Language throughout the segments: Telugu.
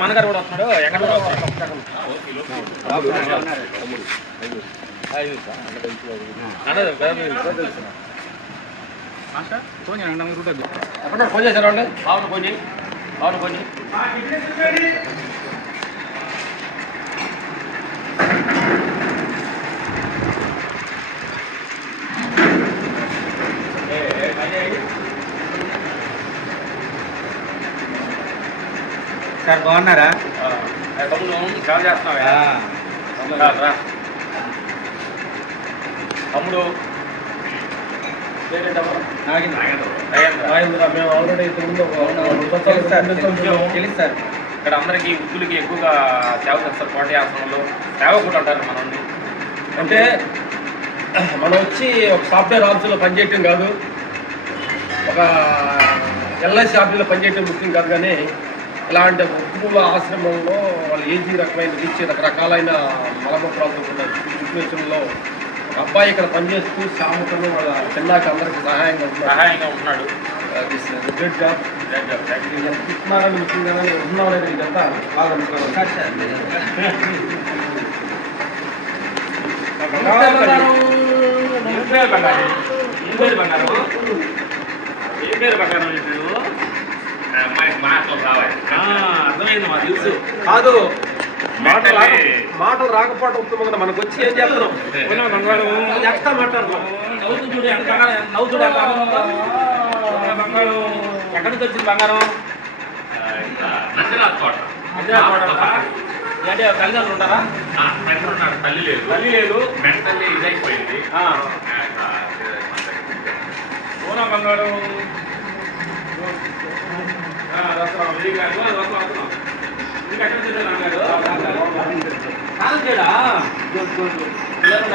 మనగారు కూడా వస్తున్నాడు ఎక్కడ ఫోన్ చేశారు వాళ్ళు బాగున్నా పోనీ సార్ బాగున్నారా? చాలా చేస్తున్నావా తమ్ముడు? మేము ఆల్రెడీ తెలుసు సార్. ఇక్కడ అందరికీ వృద్ధులకి ఎక్కువగా సేవ చేస్తారు. కోట ఆశ్రమంలో సేవకుడు అంటారు మనల్ని. అంటే మనం వచ్చి ఒక సాఫ్ట్వేర్ ఆఫీసులో పనిచేయటం కాదు, ఒక ఎల్ఐసి ఆఫీసులో పనిచేయటం ముఖ్యం కాదు. కానీ ఇలాంటి వృద్ధుల ఆశ్రమంలో వాళ్ళు ఏజీ రకమైన ఇచ్చే రకరకాలైన మలమూత్రాలతో ఉన్న సిచ్యువేషన్లో ఒక అబ్బాయి ఇక్కడ పనిచేస్తూ సాముఖంలో వాళ్ళ చిన్నాకి అందరికీ సహాయంగా ఉంటున్నాడు. Great job. ఇస్తున్నారని ముఖ్యంగా ఉన్నాం అనేది ఇదంతా బాగా అర్థమైంది. మా తెలుసు కాదు, మాటలు రాకపోవడం ఉత్తమం కదా. మనకు వచ్చి ఏం చేస్తున్నాం బంగారం ఎక్స్ట్రా మాట్లాడుతున్నాం. నవ్వుతుడు నవ్వుతుడు బంగారం ఎక్కడి నుంచి వచ్చింది బంగారం? అంటే తల్లిదండ్రులు ఉంటారా? తల్లి లేదు, తల్లి లేదు, మెంటల్లీ ఇదైపోయింది. ఓనా బంగారం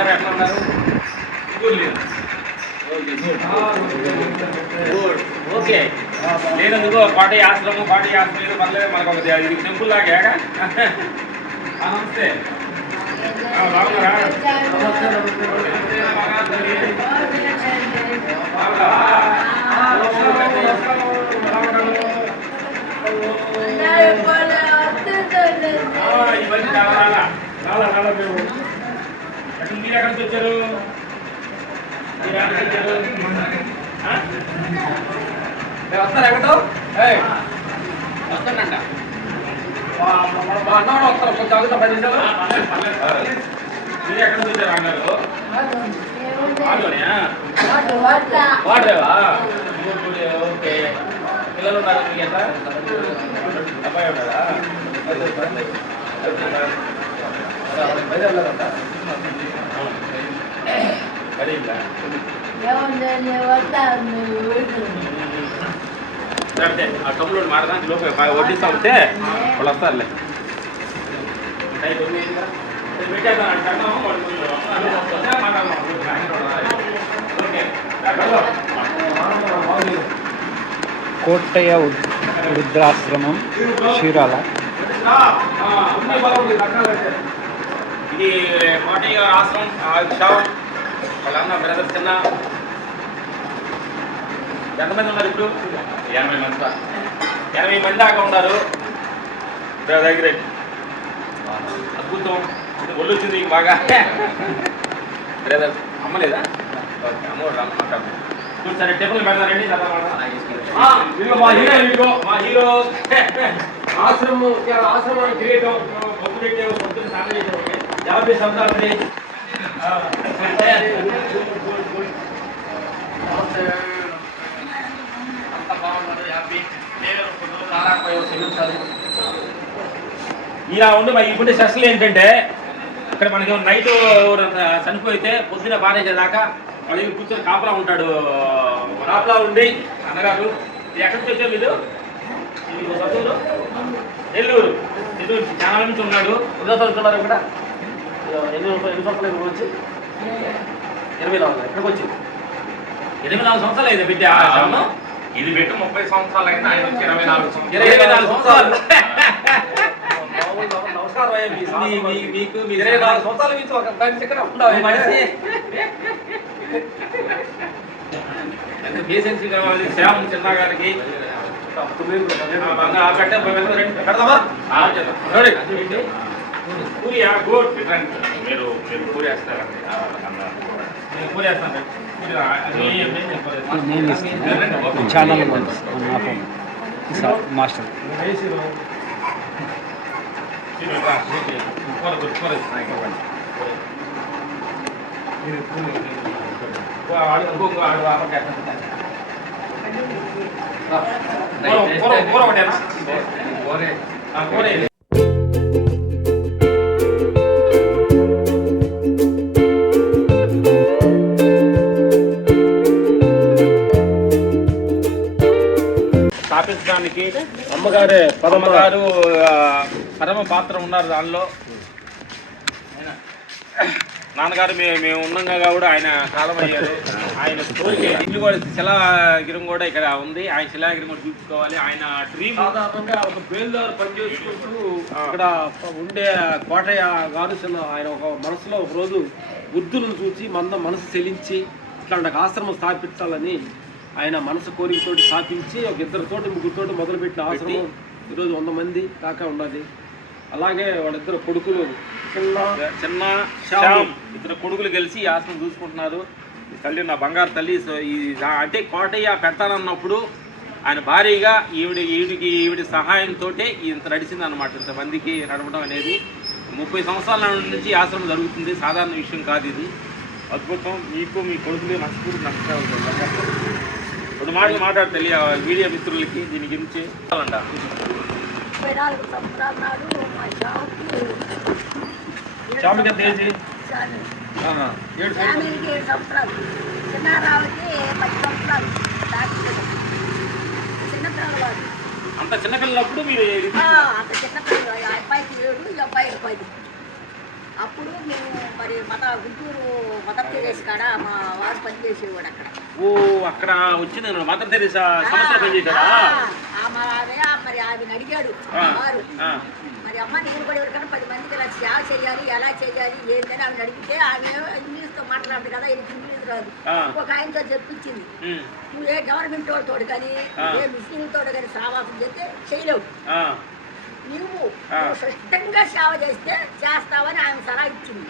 ఎక్కడ ఉన్నారు? ఓకే, లేనందుకు కోటయ్య ఆశ్రమం పర్లేదు, మనకు ఒక టెంపుల్ లాగా. నమస్తే, బాగున్నారా? ఇవన్నీ రావాలా మేము అటు మీరు ఎక్కడి నుంచి వచ్చారు? మీరు ఎక్కడి నుంచి వచ్చారు? వస్తారా ఎక్కడో? వస్తానంట అన్నవాడు వస్తారు. కొంచెం ఆగుతా 10 నిమిషాలు. మీరు ఎక్కడి నుంచి వచ్చారు అన్నారు? వాడరేవా? ఓకే, పిల్లలు ఉన్నారు మీకు? ఎంత అబ్బాయి ఉన్నారా? అంటే ఆ కమ్ములు మారడానికి లోపల వడ్డిస్తా ఉంటే వాళ్ళు వస్తారులే. కోటయ్య వృద్ధాశ్రమం చీరాల. ఇది కోటయ్య ఆశ్రమం శవం. వాళ్ళన్న బ్రదర్ చిన్న ఎంతమంది ఉన్నారు ఇప్పుడు? 80 మంది. 80 మంది దాకా ఉన్నారు దగ్గర. అద్భుతం. ఒళ్ళు వచ్చింది బాగా. బ్రదర్ అమ్మలేదా? ఓకే, అమ్మవాడు మాట్లాడు. సరే, టెంపుల్ పెడతారండి. మా హీరో ఆశ్రమం క్రియేటివ్ పొద్దు పెట్టే పొద్దున్న స్నానం చేసేవాడి 50 సంవత్సరాలు. ఇలా ఉండి మరి ఇప్పుడు సెషన్లు ఏంటంటే ఇక్కడ మనకి నైట్ చనిపోయితే పొద్దున బారేసేదాకా వాళ్ళకి కూర్చొని కాపలా ఉంటాడు. కాపలా ఉండి అన్నగారు ఎక్కడి నుంచి వచ్చారు మీరు? ఇది సొంతూరు నెల్లూరు చాలా నుంచి ఉన్నాడు. ఎన్నో సంవత్సరాలు ఇక్కడ ఎన్ని సంవత్సరాలు ఇక్కడ వచ్చి 24 ఇక్కడికి వచ్చి 24 సంవత్సరాలు అయితే పెట్టి ఇది పెట్టి 30 సంవత్సరాలు అయింది. ఆయన వచ్చి 24 సంవత్సరాలు. నమస్కారం అయ్యా. మీకు 24 సంవత్సరాలు మీకు ఒక మనిషి ఇక్కడ ఉండవు. మనిషి పేషెన్సీ కావాలి. శ్యామ్ చిన్న గారికి మీరు పూరి వేస్తారండి. పూరి వేస్తాను. ఛానల్ మాస్టర్ స్థాపించడానికి అమ్మగారు పరమ పాత్ర ఉన్నారు దానిలో. నాన్నగారు మేము ఉన్నాగా కూడా ఆయన కాలం అయ్యారు. ఆయన కోరిక ఇల్లు కూడా శిలాగిరం కూడా ఇక్కడ ఉంది. ఆయన శిలాగిరం కూడా చూసుకోవాలి. ఆయన డ్రీమ్ సాధారణంగా ఒక బేల్దారు పనిచేసుకుంటూ ఇక్కడ ఉండే కోటయ్య గారు ఆయన ఒక మనసులో ఒక రోజు వృద్ధులను చూసి మనసు చెలించి ఇట్లాంటి ఒక ఆశ్రమం స్థాపించాలని ఆయన మనసు కోరికతోటి స్థాపించి ఒక ఇద్దరితోటి ముగ్గురితోటి మొదలుపెట్టిన ఆశ్రమం ఈరోజు 100 మంది దాకా ఉన్నది. అలాగే వాళ్ళిద్దరు కొడుకులు చిన్న శ్యామ్ ఇద్దరు కొడుకులు కలిసి ఈ ఆశ్రమం చూసుకుంటున్నారు. తల్లి నా బంగారు తల్లి. సో ఈ అంటే కోటయ్య పెడతానన్నప్పుడు ఆయన భారీగా ఈవిడి సహాయంతో ఇంత నడిచింది అనమాట. ఇంతమందికి నడవడం అనేది 30 సంవత్సరాల నుంచి ఆశ్రమం జరుగుతుంది. సాధారణ విషయం కాదు ఇది. అద్భుతం. మీకు మీ కొడుకులు నమస్కారం. రెండు మాటలు మాట్లాడతాయి మీడియా మిత్రులకి దీని గురించి అంట. 24 సంవత్సరాల నాడు మా శ్యామ్కి ఎంత ఏజ్? 7 సంవత్సరాలు. చిన్నారావుకి 10 సంవత్సరాలు. చిన్నపిల్లలు అంత చిన్నపిల్లప్పుడు మీరు అంత చిన్నపిల్లలు. ఆ అబ్బాయికి 7, ఈ అబ్బాయికి 10. అప్పుడు మేము మరి గుంటూరు మదర్ తెరేసా కాడ మా వారు పనిచేసేవాడు అక్కడ. ఓ అక్కడ వచ్చింది మదర్ తెరేసా సంస్థలో పనిచేశారా? మరి ఆమెను అడిగాడు వారు. మరి అమ్మ నేను కూడా ఎవరికైనా 10 మందికి ఇలా సేవ చేయాలి, ఎలా చేయాలి ఏంటని ఆమెను అడిగితే ఆమె ఇంగ్లీష్తో మాట్లాడదు కదా, ఇంగ్లీష్ రాదు. ఒక ఆయనతో చెప్పించింది, నువ్వు ఏ గవర్నమెంట్ వాళ్ళతో కానీ ఏ మిషన్లతో కానీ సావాసం చేస్తే చేయలేవు, నువ్వు స్పష్టంగా సేవ చేస్తే చేస్తావని ఆమె సలహా ఇచ్చింది.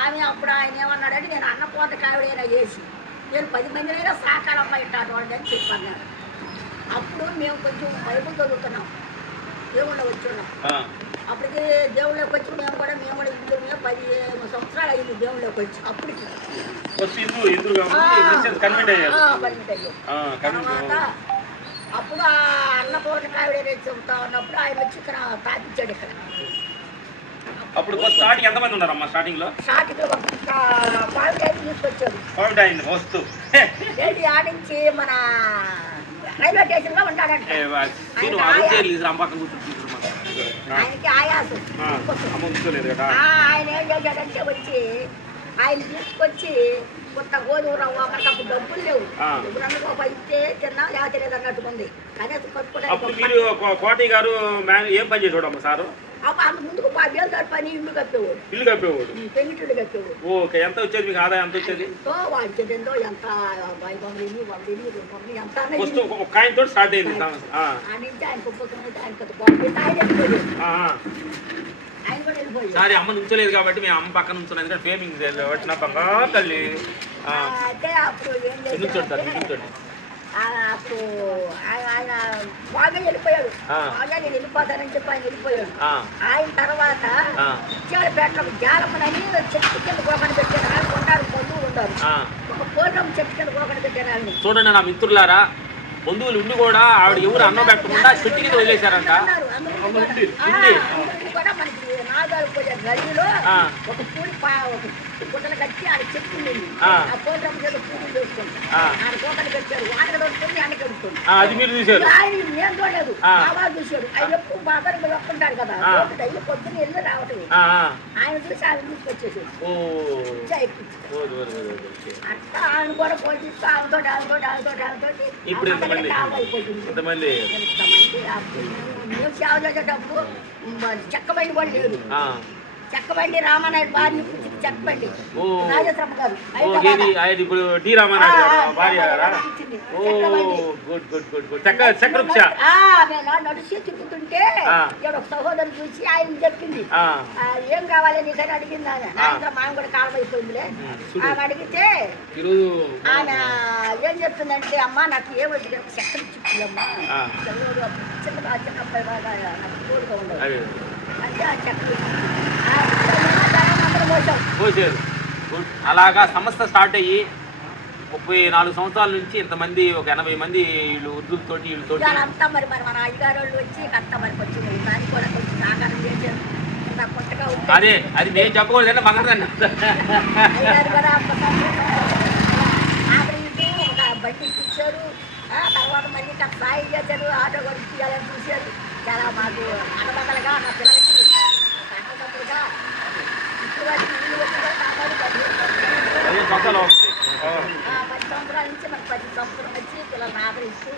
ఆమె అప్పుడు ఆయన ఏమన్నాడంటే నేను అన్నపోత కావిడైనా చేసి నేను 10 మందినైనా సాకాల అమ్మాయి వాళ్ళని అని చెప్పాను. అప్పుడు మేము కొంచెం బైబుల్ చదువుతున్నాం, దేవుళ్ళ వచ్చి ఉన్నాం. అప్పటికి దేవుళ్ళకి వచ్చి మేము కూడా ఇంట్లో 15 సంవత్సరాలు అయింది దేవుళ్ళకి వచ్చి. అప్పటికి తర్వాత అప్పుడు ఆ అన్నపూర్ణ కావిడ చెబుతా ఉన్నప్పుడు ఆయన వచ్చి ఇక్కడ తాపించాడు. ఇక్కడ అప్పుడు స్టార్టింగ్ ఎంతమంది ఉన్నారమ్మా? స్టార్టింగ్ లో తీసుకొచ్చాడు ఏంటి ఆడించి మన రైల్వే స్టేషన్ లో ఉంటాడంటే ఆయనకి ఆయాసం. ఆయన ఏం చేశాడంటే వచ్చి ఆయన తీసుకొచ్చి కొత్త గోధుమ రవ్వ మనకు అప్పుడు డబ్బులు లేవు, రూపాయి ఇస్తే తిన్నా లేతలేదు అన్నట్టుకుంది. కనీసం కట్టుకోవడానికి కోటయ్య గారు ఏం పని చేసేవాడు సారు? అంత ముందుకు బేల్దారు పని ఇల్లు కప్పేవాడు, పెంగిటిల్లు కప్పేవాడు. ఓకే. ఎంత వచ్చేది మీకు ఆదాయం? ఎంత వచ్చేది? వాడిచేదో ఎంత 100 ఎంత ఒక ఆయనతో స్టార్ట్ అయింది. నుంచి ఆయన కుప్పకమైతే ఆయన ఆయన కూడా వెళ్ళిపోయాడు. సారీ అమ్మ నుంచోలేదు కాబట్టి మేము అమ్మ పక్కన నుంచున్నాం. ఎందుకంటే ఫేమింగ్ వచ్చిన బంగారు తల్లి అయితే అప్పుడు ఏం నుంచోండి. అప్పుడు ఆయన బాగా వెళ్ళిపోయాడు. బాగా నేను వెళ్ళిపోతానని చెప్పి ఆయన వెళ్ళిపోయాడు. ఆయన తర్వాత ఇచ్చాడపేటలో జాలమ్మనని చెట్టు కింద గోకని పెట్టాను. ఆయన ఉంటారు, బంధువులు ఉంటారు. ఒక పూర్వం చెట్టు కింద గోకని పెట్టాను ఆయన. చూడండి నా మిత్రులారా, బంధువులు ఉండి కూడా ఆవిడ ఎవరు అన్నం పెట్టకుండా చెట్టు కింద వదిలేశారంట. కూడా మనకి నాగాలు పోయే గడిలో ఆ. ఒక పూడి ఒక గుడ్డలు కట్టి ఆడ చెట్టు ఉండేది ఆ. ఆ పోతమ్మ చేత పూజలు చేసుకుంటాం ఆ. ఆడ కోకలు కట్టారు వాన కడుతుంది ఎండ కడుతుంది అది మీరు చూశారు. ఆయన నేను చూడలేదు ఆ. మా వాళ్ళు చూశాడు ఆయన ఎప్పుడు బాగా వస్తుంటాడు కదా ఆ. డైలీ పొద్దున్న వెళ్ళి రావటమే ఆ, ఆ. ఆయన చూసి ఆయన తీసుకొచ్చేసాడు ఓ ఓదు, ఓదు, ఓదు, ఓదు, ఓకే. అట్లా ఆయన కూడా పోషిస్తూ ఆమెతో ఇప్పుడు ఎంతమంది ఎంతమంది మేము సేవ చేసేటప్పుడు చెక్క బండి కూడా లేదు ఆ. చెక్క బండి రామానాయుడు భార్య పుట్టింది చెక్క బండి ఓ. రాజేశ్వరమ్మ గారు ఏది ఆయన ఇప్పుడు డి రామానాయుడు గారు భార్య గారా? ఓ గుడ్ గుడ్ గుడ్ గుడ్ చక్రవృక్ష. నడిచి తిప్పుతుంటే ఆ. ఇక్కడ ఒక సహోదరు చూసి ఆయన చెప్పింది ఆ. ఏం కావాలి నీకని అడిగింది ఆమె నాయన మామ కూడా కాలమైపోయిందిలే ఆమె అడిగితే ఈరోజు ఆమె ఏం చెప్తుందంటే అమ్మ నాకు ఏమొద్దు చక్కెర చిక్కులమ్మా ఆ. చిన్న చిన్న అబ్బాయి బాగా నాకు తోడుగా ఉండదు అదే అంటే ఆ చక్కెర అందరం పోసాం పోసారు. గుడ్. అలాగా సంస్థ స్టార్ట్ అయ్యి 34 సంవత్సరాల నుంచి ఇంతమంది ఒక 80 మంది వీళ్ళు వృద్ధులతోటి వీళ్ళతోటి అంతా మరి మన అయ్యగారు వాళ్ళు వచ్చి అంతా మనకి వచ్చింది దానికి కూడా కొంచెం సహకారం చేశారు ఇంత కొత్తగా ఉంది అదే అది నేను చెప్పకూడదంటే బంగారు అయ్యగారు కూడా ఆఖరికి ఒక బండి ఇచ్చారు తర్వాత మళ్ళీ ఇంకా సాయం చేశారు ఆటో కూడా ఇచ్చేయాలని చూశారు చాలా మాకు అన్నదమ్మలుగా నా పిల్లలకి అన్నదమ్ములుగా ఇప్పుడు వాటికి ఇల్లు వచ్చి కూడా కాపాడు 10 సంవత్సరాలు అవుతుంది. 10 సంవత్సరాల నుంచి మనకు 10 సంవత్సరం వచ్చి పిల్లల్ని ఆదరిస్తూ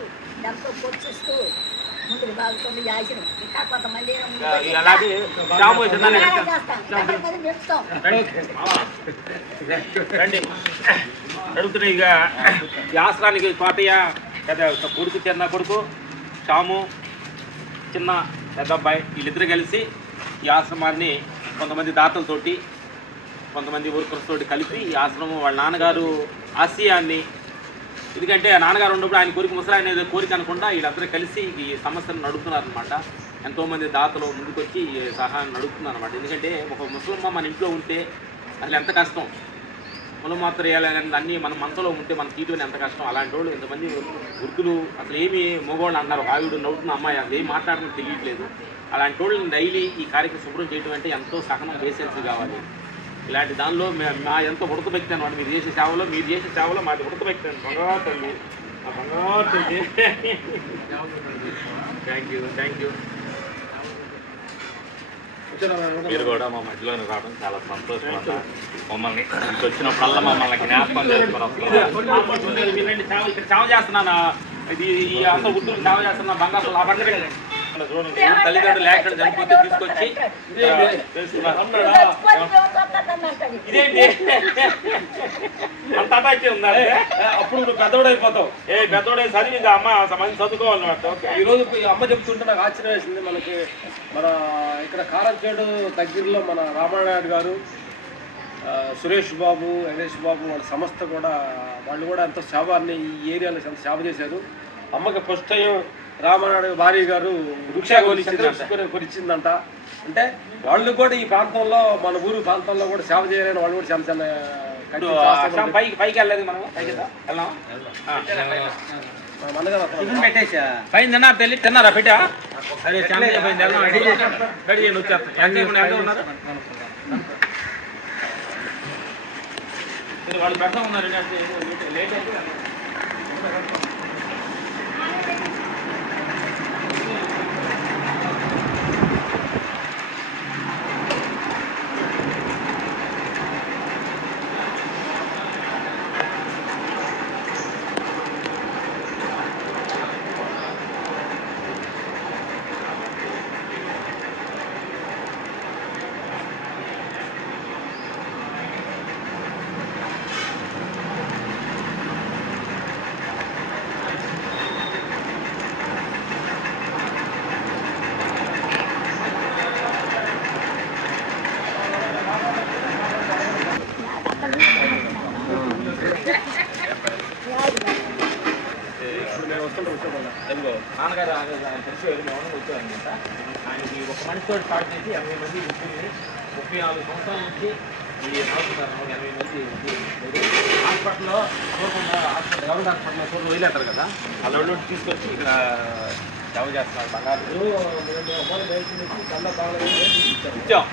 ఎంతో పోషిస్తూ ముందుకు బాగుతుంది యాసను ఇంకా కొంతమంది అలాగే శ్యాము వచ్చిందని చేస్తాం రండి అడుగుతున్నాయి. ఇక ఈ ఆశ్రానికి కోటయ్య పెద్ద కొడుకు చిన్న కొడుకు శ్యాము చిన్న పెద్ద అబ్బాయి వీళ్ళిద్దరు కలిసి ఈ ఆశ్రమాన్ని కొంతమంది దాతలతోటి కొంతమంది వర్కర్స్ తోటి కలిపి ఈ ఆశ్రమం వాళ్ళ నాన్నగారు ఆశయాన్ని ఎందుకంటే ఆ నాన్నగారు ఉన్నప్పుడు ఆయన కోరిక ముసలి అనేది కోరిక అనుకుంటా వీళ్ళందరూ కలిసి ఈ సమస్యను నడుపుతున్నారనమాట. ఎంతోమంది దాతలు ముందుకొచ్చి ఈ సహాయం నడుపుతున్నారు అనమాట. ఎందుకంటే ఒక ముసలమ్మ మన ఇంట్లో ఉంటే అసలు ఎంత కష్టం, ములమాత్ర వేయాలని అన్నీ మన మనసులో ఉంటే మన తీయటం ఎంత కష్టం. అలాంటి వాళ్ళు ఇంతమంది వృద్ధులు అసలు ఏమి మగవాళ్ళు అన్నారు ఆవిడ నవ్వుతున్న అమ్మాయి అసలు ఏం మాట్లాడడం తెలియట్లేదు. అలాంటి వాళ్ళని డైలీ ఈ కార్యక్రమం శుభ్రం చేయడం అంటే ఎంతో సహనం పేషెన్స్ కావాలి. ఇలాంటి దానిలో మా ఎంతో ఉడతబెక్తి అనమాట. మీరు చేసే సేవలో మాది ఉడతబెక్తాను. బంగారు తల్లి ఆ బంగారు తల్లి థ్యాంక్ యూ. మీరు కూడా మా మధ్యలోనే రావడం చాలా సంతోషం. మమ్మల్ని ఇంటికి వచ్చినప్పుడల్లా మమ్మల్ని జ్ఞాపకం చేసుకుని వస్తున్నారు. సేవ చేస్తున్నాను. ఇది ఈ అంత వృద్ధులు సేవ చేస్తున్నా బంగారు ఆ బంగారు చూడండి. తల్లిదండ్రులు లేకుండా చనిపోతే తీసుకొచ్చి ఇదేంటి అంత అటాచ్ ఉందా? అప్పుడు నువ్వు పెద్దోడు అయిపోతావు. పెద్దోడే చదివి అమ్మ మంచి చదువుకోవాలన్నమాట. ఈరోజు అమ్మ చెప్తుంటే నాకు ఆశ్చర్యం వేసింది. మనకి మన ఇక్కడ కారంచేడు దగ్గరలో మన రామానాయుడు గారు, సురేష్ బాబు, వెంకటేష్ బాబు వాళ్ళ సంస్థ కూడా వాళ్ళు కూడా ఎంతో సేవాన్ని ఈ ఏరియాలో ఎంత సేవ చేశారు. అమ్మకి ఫస్ట్ టైం రామానాయుడు భార్య గారు వృక్షా కొనిచ్చిందంట. అంటే వాళ్ళు కూడా ఈ ప్రాంతంలో మన ఊరు ప్రాంతంలో కూడా సేవ చేయాలని వాళ్ళు కూడా చాలా చాలా పైకి వెళ్ళలేదు. మనం పైకి వెళ్దాం. పైన తిన్నారు తెలి తిన్నారా పెట్టా? అదే చాలా వచ్చేస్తాను. ఎంత ఉన్నారు వాళ్ళు పెడతా ఉన్నారు. లేట్ అయితే నాన్నగారు తెలిసి వచ్చారనమాట. ఆయనకి ఒక మనిషితో స్టార్ట్ చేసి 80 మంది ఉంటుంది. 34 సంవత్సరాల నుంచి ఈ నడుస్తున్నారు. 80 మంది హాస్పిటల్లో చూడకుండా గవర్నమెంట్ హాస్పిటల్లో చూడ వదిలేస్తారు కదా. అలా తీసుకొచ్చి ఇక్కడ సేవ చేస్తున్నారు బంగారు ఇచ్చాం.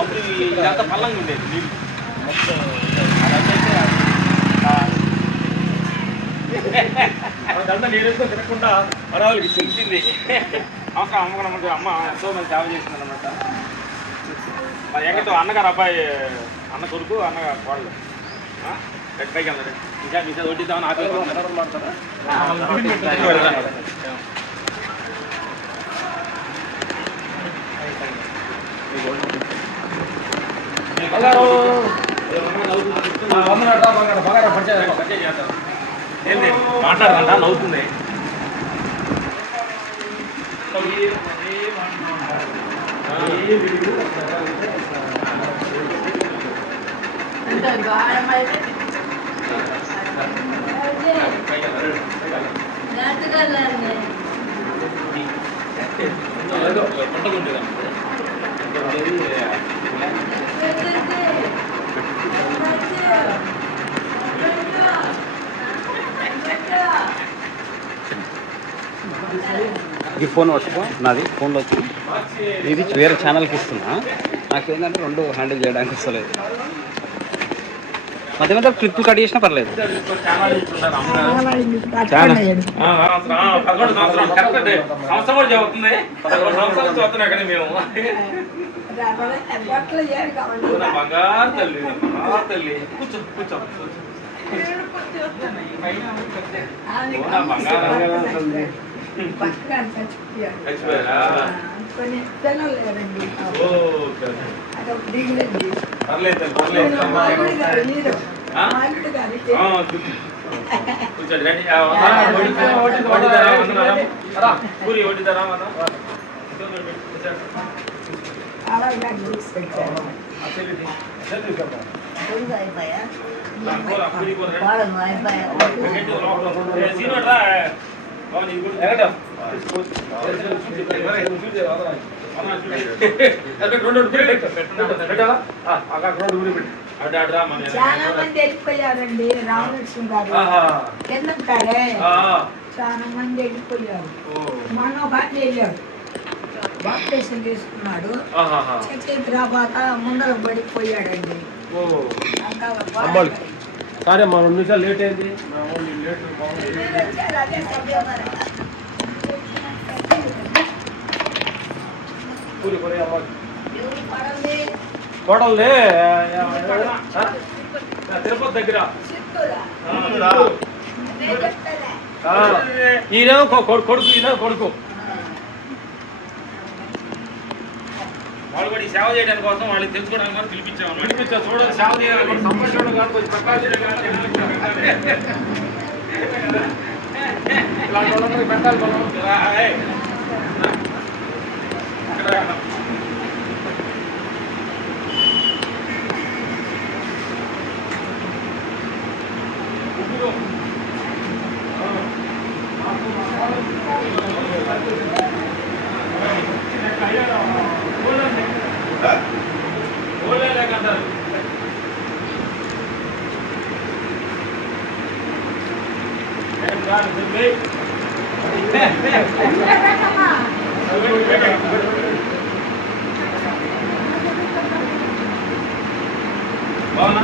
అప్పుడు ఇదంతా పల్లంగా ఉండేది నీళ్ళు అదంతా నీళ్ళతో తినకుండా అడవులకి తెలిసింది. అవసరం అమ్మకం అమ్మ ఎంతో మంది సేవ చేసింది అనమాట. మరి ఎక్కడితో అన్నగారు అబ్బాయి అన్న కొడుకు అన్నగారు కోడలు పైకి వెళ్తారు. ఇంకా మీతో వడ్డిద్దామని ఆపి మాట్లాడకంట నవ్వుతుంది. ఈ ఫోన్ పట్టుకో, నాది ఫోన్లో వచ్చి ఇది వేరే ఛానల్కి ఇస్తున్నా. నాకేంటంటే రెండు హ్యాండిల్ చేయడానికి వస్తలేదు. మధ్య మధ్య క్లిప్ కట్ చేసినా పర్లేదు. సంవత్సరం కూడా చదువుతుంది. 11 సంవత్సరాలు చదువుతున్నాం కదా మేము. బంగారు తల్లి బంగారు తల్లి కూర్చో కూర్చో పూరి వడ్డీదారా చాలా మంది వెళ్ళిపోయారండి. రామలక్ష్మి గారు కిందంటారే చాలా మంది వెళ్ళిపోయారు. మొన్న బాగా వెళ్ళాడు, బాప్టేషన్ తీసుకున్నాడు. తర్వాత ముందర పడిపోయాడండి. సరే మా 2 నిమిషాలు లేట్ అయింది. కోడల్ని తిరుపతి దగ్గర ఈయన కొడుకు ఈయన కొడుకు వాళ్ళు కూడా ఈ సేవ చేయడానికి కోసం వాళ్ళకి తెలుసుకోవడానికి కూడా పిలిపించాం. చూడండి సేవ చేయాలి, సంపాదించడం కాదు, కొంచెం ప్రకాశం ఇలాంటి వాళ్ళకి పెట్టాలి మనం. బాగున్నా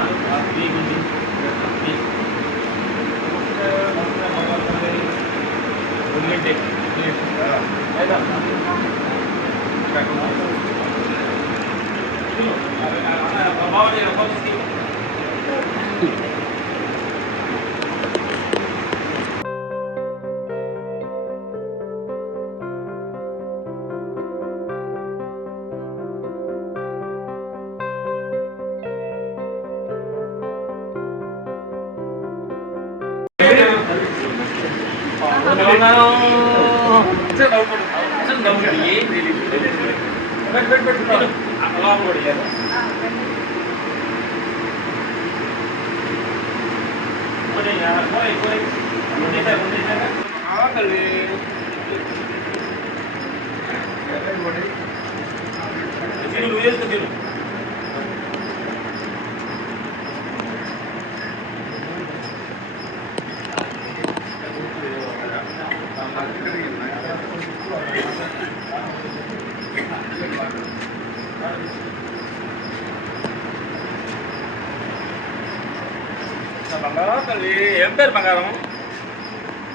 బంగారం తల్లి ఏం పేరు బంగారం?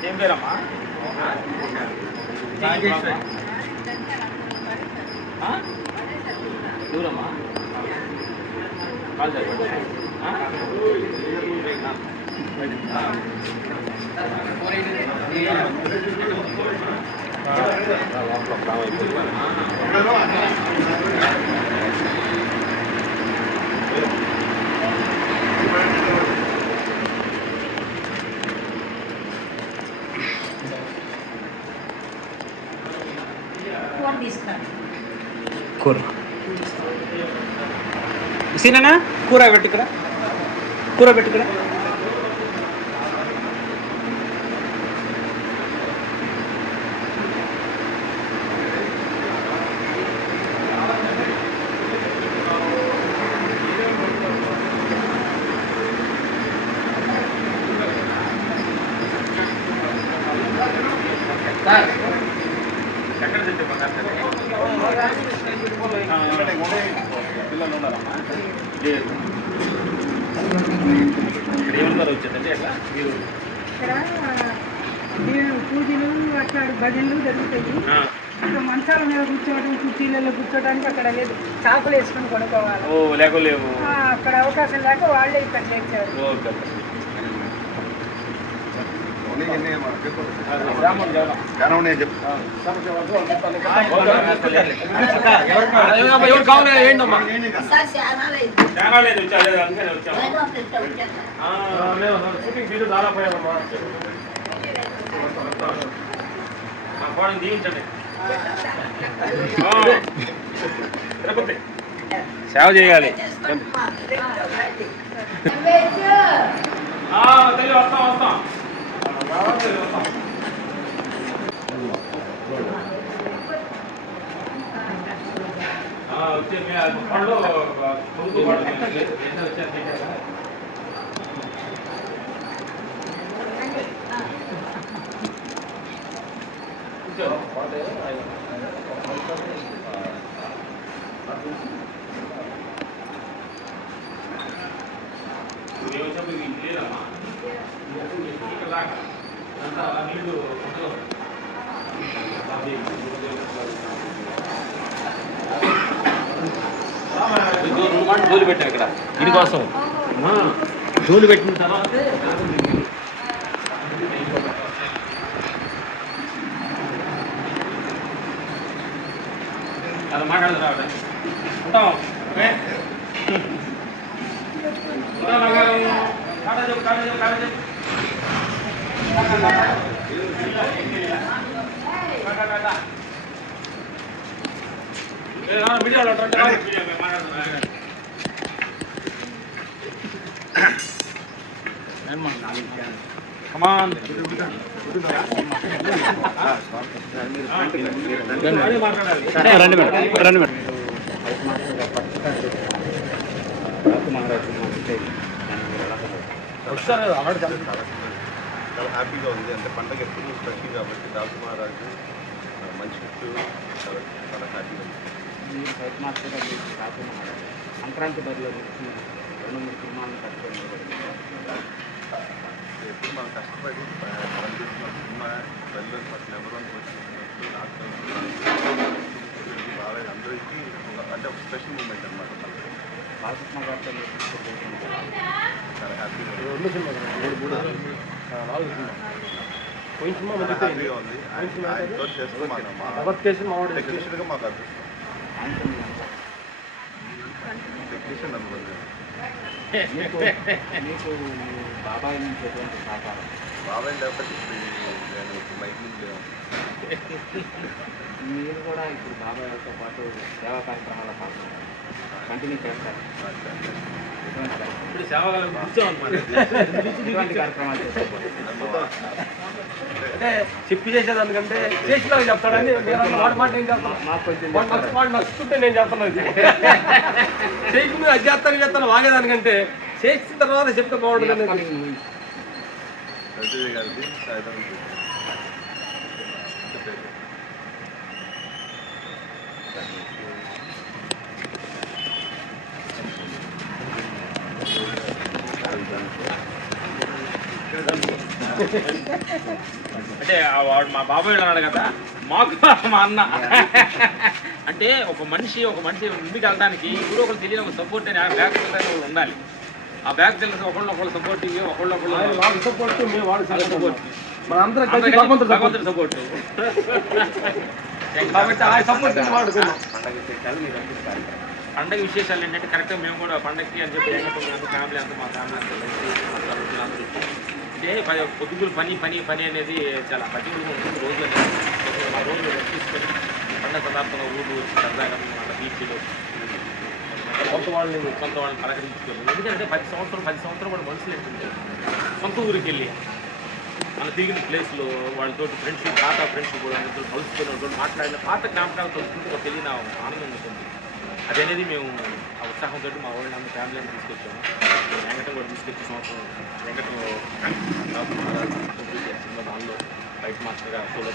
ఏం పేరమ్మా? దూరమ్మా కాల్ కూర సీనా కూర పెట్టు ఇక్కడ, కూర పెట్టు ఇక్కడ. ఎక్కడ తింటే బంగారం తల్లి? పిల్లలు ఉన్నారమ్మా? లేదు. ఇక్కడ ఏమన్నారు వచ్చిందంటే ఎట్లా మీరు ఇక్కడ పూజలు అట్లా భజనలు జరుగుతాయి. ఇక్కడ మంచాల మీద కూర్చోవడం, కుర్చీలలో కూర్చోవడానికి అక్కడ లేదు, చాకులు వేసుకొని కొనుక్కోవాలి. ఓ లేవు అక్కడ అవకాశం లేక వాళ్ళే ఇక్కడ తెచ్చారు. ఓకే ఎవరు కావాలి ఏంటమ్మా? సార్ చాలా లేదు. చాలా లేదు వచ్చారు అందుకనే వచ్చాము. మీరు దాదాపోయామమ్మా. మా కోడని దీవించండి. తిరుపతి సేవ చేయాలి. తల్లి వస్తాం వచ్చే పండు పొంగు వచ్చారు. లేదమ్మా ఇక్కడ దాకా అంతా నీళ్ళు జోలు పెట్టాం ఇక్కడ దీనికోసం. జోలు పెట్టిన తర్వాత అలా మాట్లాడదు రావడం ఉంటాం. చాలా హ్యాపీగా ఉంది. అంటే పండగ ఎప్పుడు స్పెషల్ కాబట్టి దాసు మహారాజు మంచి చాలా చాలా హ్యాపీగా ఉంది. సంక్రాంతి బరిలో 2-3 సినిమాలను కట్టుకోండి. ఎప్పుడు మనం కష్టపడి మనం చేసిన సినిమా బరిలో ఫస్ట్ నెంబర్ 1 వచ్చినప్పుడు బాగా అందరికీ అంటే ఒక స్పెషల్ మూమెంట్ అనమాట. బాలకృష్ణ గారితో చాలా హ్యాపీగా ఉంది. పోయిన సినిమా చాలా హ్యాపీగా ఉంది. ఆయనతో చేసుకున్నాను టెక్నీషియన్గా మాకు అదృష్టం. టెక్నీషియన్ అనుకోండి. మీకు బాబాయ్ నుంచి ఎటువంటి సహకారం? బాబాయ్ లేకపోతే నేను మైకింగ్ మీరు కూడా ఇప్పుడు బాబాయ్తో పాటు సేవా కార్యక్రమాల పాల్గొన్నారు, కంటిన్యూ చేస్తారు. ఇప్పుడు సేవలు కూర్చోమన్నమాట. ఎటువంటి కార్యక్రమాలు చేసుకోవాలి? అంటే చెప్పి చేసేదానికంటే చేసినాక చెప్తాడని వాడి మాట నేను చెప్తాను. మాకు కొంచెం వాడు నచ్చుతుంటే నేను చెప్తాను. అది చేసి మీద అది చేస్తాను వాగేదానికంటే చేసిన తర్వాత చెప్తే బాగుంటుంది. రజనీ గారికి సాయంత్రం అంటే వాడు మా బాబాయ్ అన్నాడు కదా, మాకు మా అన్న. అంటే ఒక మనిషి ముందుకు వెళ్ళడానికి ఇప్పుడు ఒకరు తెలియని ఒక సపోర్ట్ అని బ్యాక్ ఒకళ్ళు ఉండాలి. ఆ బ్యాక్ తెలిసి ఒకళ్ళు సపోర్టింగ్, ఒకళ్ళు సపోర్ట్ సపోర్ట్ భగవంతుడి సపోర్ట్. కాబట్టి ఆ సపోర్ట్ వాడుకున్నాం. పండగ విశేషాలు ఏంటంటే కరెక్ట్గా మేము కూడా పండగకి అని చెప్పి ఫ్యామిలీ అంతా మా ఫ్యామిలీ అంతా అంటే పొద్దుగులు పని అనేది చాలా పచ్చిగా ఉంటుంది. రోజు ఆ రోజు తీసుకొని పండగ పదార్థంగా ఊళ్ళు వచ్చి సరదాగా అట్లా బీచ్లు కొంత వాళ్ళని పలకరించుకోవాలి. ఎందుకంటే 10 సంవత్సరం కూడా మనుషులు ఏంటంటే సొంత ఊరికి వెళ్ళి మనం తిరిగిన ప్లేస్లో వాళ్ళతో ఫ్రెండ్షిప్, పాత ఫ్రెండ్షిప్ కూడా కలుసుకుని వాళ్ళతో మాట్లాడిన పాత జ్ఞాపకాలు కలుసుకుంటే ఒక తెలియని ఆనందం ఉంటుంది. అదనేది మేము ఆ ఉత్సాహంతో మా వాళ్ళని అందరూ ఫ్యామిలీ అంతా తీసుకొచ్చాము. వెంకటం కూడా తీసుకొచ్చి సంవత్సరం వెంకటం సినిమా దానిలో బయట మాస్టర్గా సోలో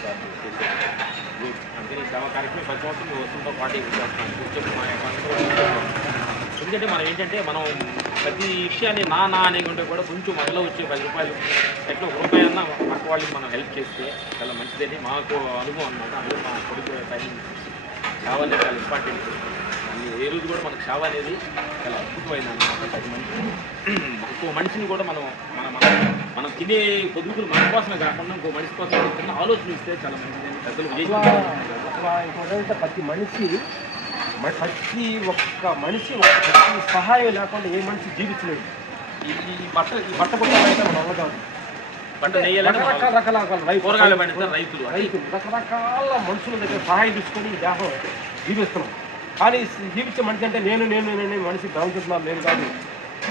అందుకని ఈ సేవా కార్యక్రమం 10 సంవత్సరం వస్తుందో పార్టీ చేస్తున్నాను. కూర్చొని మా ఎందుకంటే మనం ఏంటంటే మనం ప్రతి విషయాన్ని నా అనేది ఉంటే కూడా కొంచెం మనలో వచ్చే 10 రూపాయలు ఎట్లా ₹1 అన్నా పక్క వాళ్ళకి మనం హెల్ప్ చేస్తే చాలా మంచిదని మాకు అనుభవం అన్నమాట. అందులో మా కొడుకు టైం సేవ అనేది చాలా ఇంపార్టెంట్. ఏ రోజు కూడా మనకు సేవ అనేది చాలా అద్భుతమైంది అన్నమాట. 10 మంది ఇంకో మనిషిని కూడా మనం తినే పొదుపులు మన కోసమే కాకుండా ఇంకో మనిషి కోసం చిన్న ఆలోచన ఇస్తే చాలా మంచిదని పెద్దలు ఇంకోటంటే ప్రతి ఒక్క మనిషి ప్రతి సహాయం లేకుండా ఏ మనిషి జీవించలేదు. ఈ బట్ట పుట్టాలంటే మనం అవ్వదాం. పంట నెయ్యాలంటే రకరకాల కూరగాయలు పండిస్తారు రైతులు రకరకాల మనుషుల దగ్గర సహాయం తీసుకొని ఈ దేహం జీవిస్తున్నాం. కానీ జీవించే మనిషి అంటే నేను మనిషి భ్రమించుతున్నాను నేను కాదు.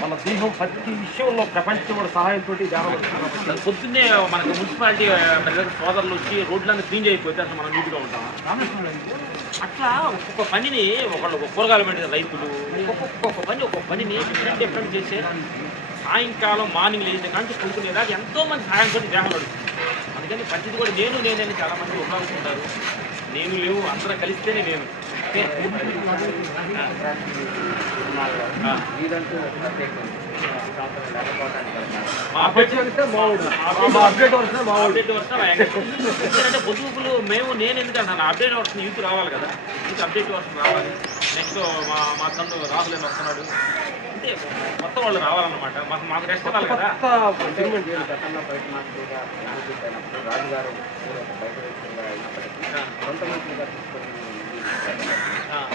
మన దేహం ప్రతి విషయంలో ప్రపంచం కూడా సహాయంతో దేహం పొద్దున్నే మనకు మున్సిపాలిటీ సోదరులు వచ్చి రోడ్లన్నీ క్లీన్ అయిపోతే అసలు మనం నీట్గా ఉంటాం. అట్లా ఒక్కొక్క పనిని ఒకళ్ళు కూరగాయలు పండిన రైతులు ఒక్కొక్క పనిని డిఫరెంట్ చేసే సాయంకాలం మార్నింగ్ లేచిన కానీ కొనుక్కునేదాకా ఎంతోమంది సహాయం కొట్టి దేహం నడుస్తుంది. అందుకని ప్రతిది కూడా నేనని చాలామంది ఉపయోగిస్తుంటారు. నేను లేవు అందరం కలిస్తేనే నేను. ఎందుకంటే పొదుపులు నేను ఎందుకంటున్నాను అప్డేట్ వర్షన్ యూత్ రావాలి కదా, యూత్ అప్డేట్ వర్షన్ రావాలి. నెక్స్ట్ మా తమ్ముడు రాహుల్ అని వస్తున్నాడు అంటే మొత్తం వాళ్ళు రావాలన్నమాట. మాకు రెస్ట్ కావాలి కదా. రాజుగారు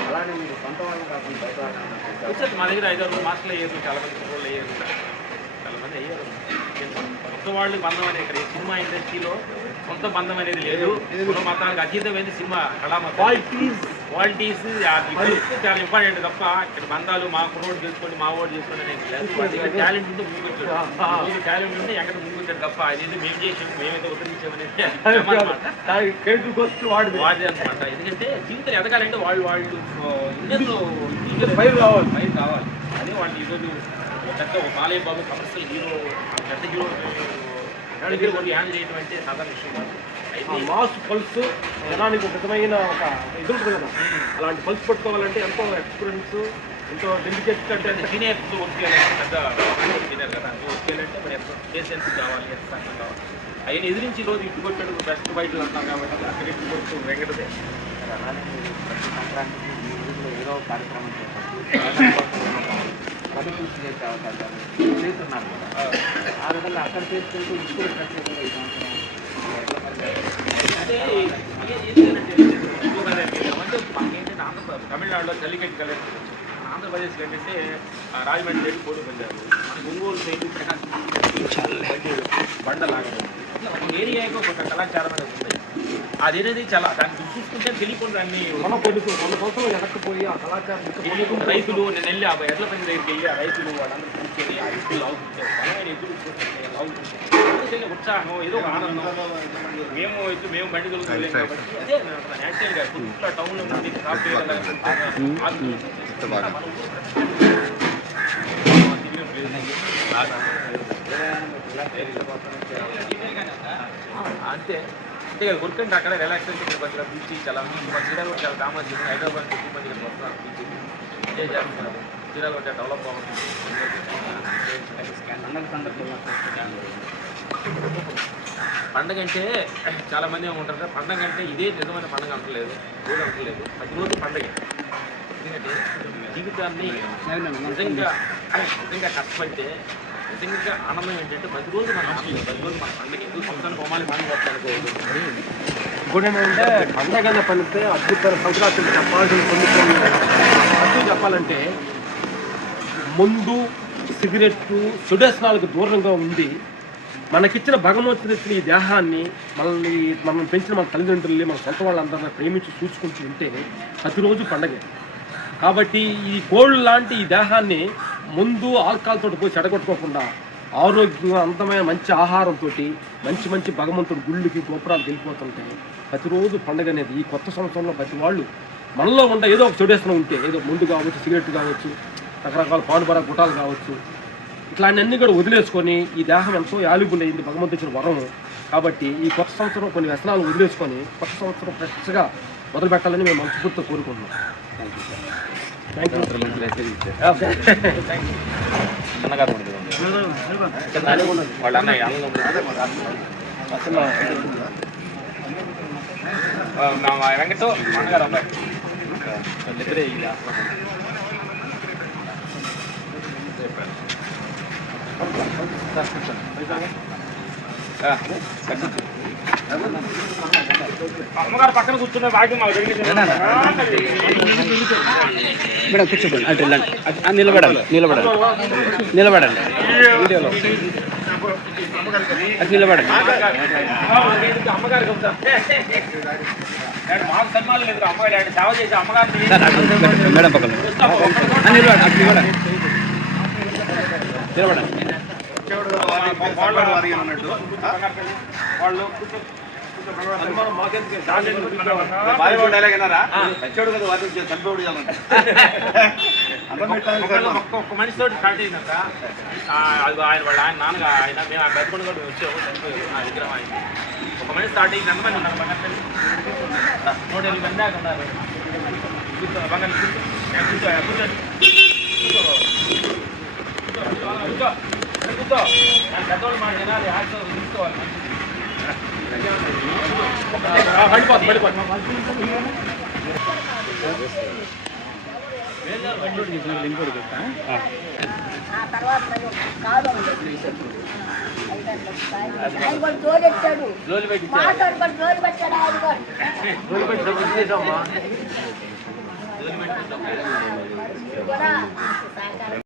అలానే మీరు సొంత వాళ్ళు కాకుండా బయట వచ్చేది మా దగ్గర 5-6 మాస్టర్లు అయ్యారు, చాలా మంది కుర్రోళ్ళు అయ్యారు, చాలా మంది అయ్యారు. సొంత వాళ్ళు బంధం అనేది ఇక్కడ సినిమా ఇండస్ట్రీలో సొంత బంధం అనేది లేదు. మతానికి అతీతమైంది సినిమా కళామ క్వాలిటీస్ చాలా ఇంపార్టెంట్ తప్ప ఇక్కడ బంధాలు మా కుర్రోడు చేసుకోండి మా ఓటు చేసుకోండి అనేది టాలెంట్ ఉంటే ముందుకు వచ్చాడు. టాలెంట్ ఉంటే ఎక్కడ ముందుకు వచ్చాడు తప్ప అనేది మేము చేసాము మేమైతే ఉత్తరించామనేది వాడే అనమాట. ఎందుకంటే జీవితం ఎదగాలంటే వాళ్ళు ఇండస్ట్రీలో పైరు కావాలి. అదే వాళ్ళు ఈరోజు ఒక బాలయ్య బాబు కమర్షియల్ హీరో పెద్ద హీరో హ్యాండిల్ చేయడం అంటే సాధారణ విషయం కాదు. మాస్ పల్స్ జనానికి ఒక విధమైన ఒక ఇది ఉంటుంది కదా, అలాంటి పల్స్ పట్టుకోవాలంటే ఎంతో ఎక్స్పీరియన్స్ ఎంతో డెలికేట్ అంటే సీనియర్స్ వర్క్ చేయాలంటే పెద్ద సీనియర్ కదా వర్క్ చేయాలంటే మరి ఎంతో పేషెన్స్ కావాలి, ఎంత సహనం కావాలి. ఆయన ఎదిరించి రోజు ఇటు కొట్టాడు బెస్ట్ బయటలు అంటాం కాబట్టి అక్కడ ఇటు కొట్టు వెంకటదే. ప్రతి సంక్రాంతికి మీ ఊళ్ళో ఏదో కార్యక్రమం చేస్తారు, కనుపూర్తి చేసే అవకాశాలు చేస్తున్నారు కదా. ఆ విధంగా అక్కడ చేసుకుంటూ ఇప్పుడు ప్రత్యేకంగా ఈ సంవత్సరం అంటే మాకేంటంటే తమిళనాడులో జల్లికట్టు కలెక్టర్, ఆంధ్రప్రదేశ్లో ఏంటంటే రాజమండ్రి వెళ్ళి పోటీ పొందారు. మనకి ఒంగోలు సైడ్ బండలాగా ఏరియాకి ఒక కళాచారం అనేది ఉంది. అదేనేది చాలా దాన్ని చూసుకుంటే తెలియకుండా దాన్ని కొన్ని సంవత్సరాలు వెనక్కిపోయి ఆ కళాచారం రైతులు నేను వెళ్ళి ఆ ఎడ్ల పని దగ్గరికి వెళ్ళి ఆ రైతులు వాళ్ళందరూ కూర్చొని ఆ ఎద్దులు లాగుతుంటారు, బలమైన ఎద్దులు లాగుతుంటారు, ఉత్సాహం ఏదో ఒక ఆనందం. మేము బండి దొరుకుతలేము కాబట్టి అదే నేచురల్గా పుట్ల టౌన్లో నుండి అంతే అంతే కదా. కొడుకుంటే అక్కడ రిలాక్స్ అయితే ఇక్కడ కొంచెం బీచ్ చాలా శ్రీరాలు కూడా చాలా కామన్ చేసి హైదరాబాద్ ఎక్కువ మంది ఇక్కడ వస్తున్నారు బీచ్ ఎంజాయ్ చేస్తున్నారు. శ్రీరాలు కొంచెం డెవలప్ అవుతుంది. సందర్భంగా పండగ అంటే చాలా మంది ఏమంటారు, పండగ అంటే ఇదే నిజమైన పండగ అంటలేదు, రోజు అంటలేదు, ప్రతిరోజు పండగ. ఎందుకంటే జీవితాన్ని నిజంగా కష్టపడితే నిజంగా ఆనందం ఏంటంటే ప్రతిరోజు మన పండుగ ఎందుకు సంవత్సరానికి హోమాలు బాగా వస్తానుకోవద్దు. ఇంకోటి ఏంటంటే పండగ పనితే అద్భుతమైన సంక్రాంతి చెప్పాల్సిన కొన్ని అర్థం చెప్పాలంటే ముందు సిగరెట్టు చెడేసనాలకు దూరంగా ఉండి మనకిచ్చిన భగవంతుని ఈ దేహాన్ని మనం పెంచిన మన తల్లిదండ్రుల్ని మన సొంత వాళ్ళందరినీ ప్రేమించి చూసుకుంటూ ఉంటే ప్రతిరోజు పండగే. కాబట్టి ఈ కోళ్ళు లాంటి ఈ దేహాన్ని ముందు ఆల్కహాల్తో పోయి చెడగొట్టుకోకుండా ఆరోగ్యంగా అందమైన మంచి ఆహారంతో మంచి మంచి భగవంతుడు గుళ్ళకి గోపురాలు వెళ్ళిపోతుంటే ప్రతిరోజు పండుగ అనేది ఈ కొత్త సంవత్సరంలో ప్రతి వాళ్ళు మనలో ఉండే ఏదో ఒక చెడేస్తూ ఉంటే ఏదో ముందు కావచ్చు, సిగరెట్ కావచ్చు, రకరకాల పానుబర గుటాలు కావచ్చు, ఇట్లాంటివన్నీ కూడా వదిలేసుకొని ఈ దేహం ఎంతో వాల్యుబుల్ అయింది, భగవంతుడు ఇచ్చిన వరం. కాబట్టి ఈ కొత్త సంవత్సరం కొన్ని వ్యసనాలు వదిలేసుకొని కొత్త సంవత్సరం ఫ్రెష్గా మొదలు పెట్టాలని మేము మనస్ఫూర్తిగా కోరుకుంటున్నాం. Thank you. అన్నగారు వాళ్ళ అన్నయ్య వెంకట అన్నగారు అబ్బాయి వాళ్ళిద్దరే ఈ అమ్మగారు పక్కన కూర్చున్న భాగ్యం మాకు మేడం కూర్చోండి, అటు వెళ్ళండి, నిలబడాలి నిలబడండి వీడియోలో అటు నిలబడండి. అమ్మగారికి మాకు సన్మానం లేదు, అమ్మగారు సేవ చేసి అమ్మగారిని మేడం పక్కన నిలబడండి వాళ్ళు ఒక్క మనిషితో స్టార్ట్ అయిందంట. ఆయన నాన్నగా ఆయన మేము ఆ గర్భణ కూడా వచ్చాము, చనిపోయాము ఆ విగ్రహం ఆయన. ఒక మనిషి స్టార్ట్ అయ్యింది, ఎంతమంది ఉన్నారు బంగారు? 150 మంది దాకా ఉన్నారు. బంగారు కూర్చో పెద్దవాళ్ళు మాట వినాలి, ఆటో తీసుకోవాలి. జోలెట్టాడు జోలి పెట్టి జోలు పెట్టాడు ఆయన కూడా